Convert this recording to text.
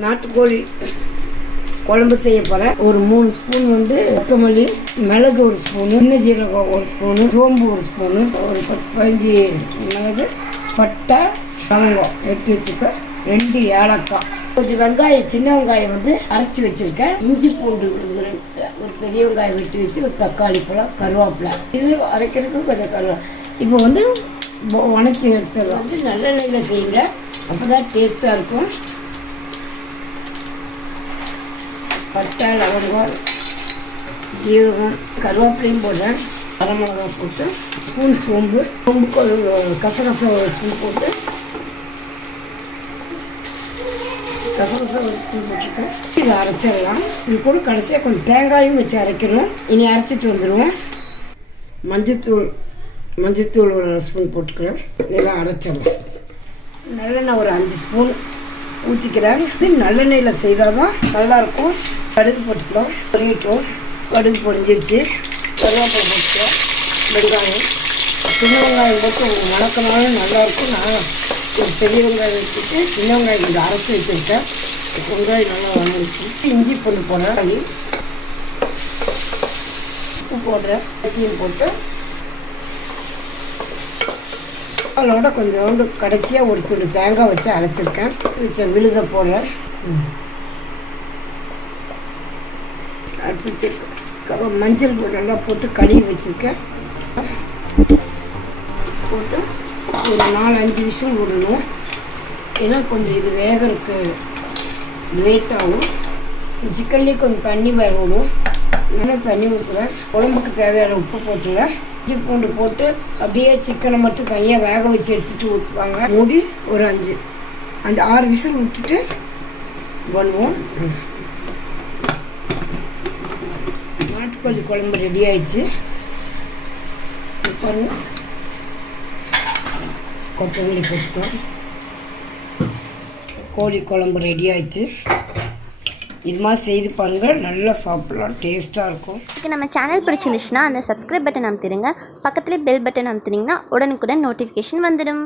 நாட்டுக்கோழி குழம்பு செய்ய போகிறேன் ஒரு மூணு ஸ்பூன் வந்து கொத்தமல்லி மிளகு ஒரு ஸ்பூனு சின்ன ஜீரகம் ஒரு ஸ்பூனு சோம்பு ஒரு ஸ்பூனு ஒரு பத்து பதினஞ்சு மிளகு பட்டை லவங்கம் எடுத்து வச்சுக்க ரெண்டு ஏலக்காய். கொஞ்சம் வெங்காயம் சின்ன வெங்காயம் வந்து அரைச்சி வச்சுருக்கேன். இஞ்சி பூண்டு ஒரு ரெண்டு- ஒரு பெரிய வெங்காயம் வெட்டி வச்சு ஒரு தக்காளி பழம் கருவேப்பிலை. இது அரைக்கிறதுக்கு கொஞ்சம் கருவா இப்போ வந்து உணச்சி வணக்கி எடுத்தது வந்து நல்லெண்ணெயில் செய்யுங்க. அப்போ தான் டேஸ்ட்டாக இருக்கும். பட்டை லவங்கம் ஜீரகம் கருவேப்பிலையும் போடுறேன் அரை மிளகா போட்டு ஸ்பூன் சோம்பு சோம்புக்கு ஒரு கசகச ஒரு ஸ்பூன் போட்டு கசகச ஒரு ஸ்பூன் போட்டுருக்கேன் இதை அரைச்சிடலாம். இது கூட கடைசியாக கொஞ்சம் தேங்காயும் வச்சு அரைக்கணும். இனி அரைச்சிட்டு வந்துடுவோம். மஞ்சத்தூள் மஞ்சத்தூள் ஒரு அரை ஸ்பூன் போட்டுக்கிறேன். இதெல்லாம் அரைச்சிடலாம். நல்லெண்ணெய் ஒரு அஞ்சு ஸ்பூன் ஊற்றிக்கிறேன் இது நல்லெண்ணெயில் செய்தால் தான் நல்லாயிருக்கும். கடுகு போட்டுக்கலாம் பொரியட்டும் கடுகு பொரிஞ்சிருச்சு கருவேப்பிலை போட்டுக்கலாம் வெங்காயம். சின்ன வெங்காயம் போட்டு வணக்கினாலும் நல்லாயிருக்கும் நான் ஒரு பெரிய வெங்காயம் வச்சுட்டு சின்ன வெங்காயம் கொஞ்சம் அரைச்சி வச்சுருக்கேன் வெங்காயம் நல்லா வணங்கிச்சு இஞ்சி பூண்டு போடுறேன். உப்பு போடுறேன். வெட்டியும் போட்டு. அதோட கொஞ்சோண்டு கடைசியாக ஒரு துண்டு தேங்காய் வச்சு அரைச்சிருக்கேன். வச்ச விழுத போடுறேன். அடுத்து மஞ்சள் பொடி நல்லா போட்டு கழுவி வச்சுருக்கேன். போட்டு ஒரு நாலு அஞ்சு விஷயம் விடணும். ஏன்னா கொஞ்சம் இது வேகிறதுக்கு லேட் ஆகும். சிக்கன்லேயே கொஞ்சம் தண்ணி வேகணும். நல்லா தண்ணி ஊற்றுறேன் குழம்புக்கு தேவையான உப்பு போட்டுறேன். இஞ்சி பூண்டு போட்டு அப்படியே சிக்கனை மட்டும் தனியாக வேக வச்சு எடுத்துட்டு ஊற்றுவாங்க மூடி ஒரு அஞ்சு. அந்த ஆறு விசில் விட்டுட்டு பண்ணுவோம். கொஞ்சம் குழம்பு ரெடி ஆயிடுச்சு. இப்போ கொத்தமல்லி போட்டுக்கலாம் கோழி குழம்பு ரெடி ஆயிடுச்சு. இது மாதிரி செய்து பாருங்கள் நல்லா சாப்பிடலாம் டேஸ்ட்டாக இருக்கும். இப்போ நம்ம சேனல் பிடிச்சிருந்துச்சுன்னா அந்த சப்ஸ்கிரைப் பட்டன் அமுத்திடுங்க. பக்கத்துலேயே பெல் பட்டன் அமுத்துனீங்கன்னா உடனுக்குடன் நோட்டிஃபிகேஷன் வந்துடும்.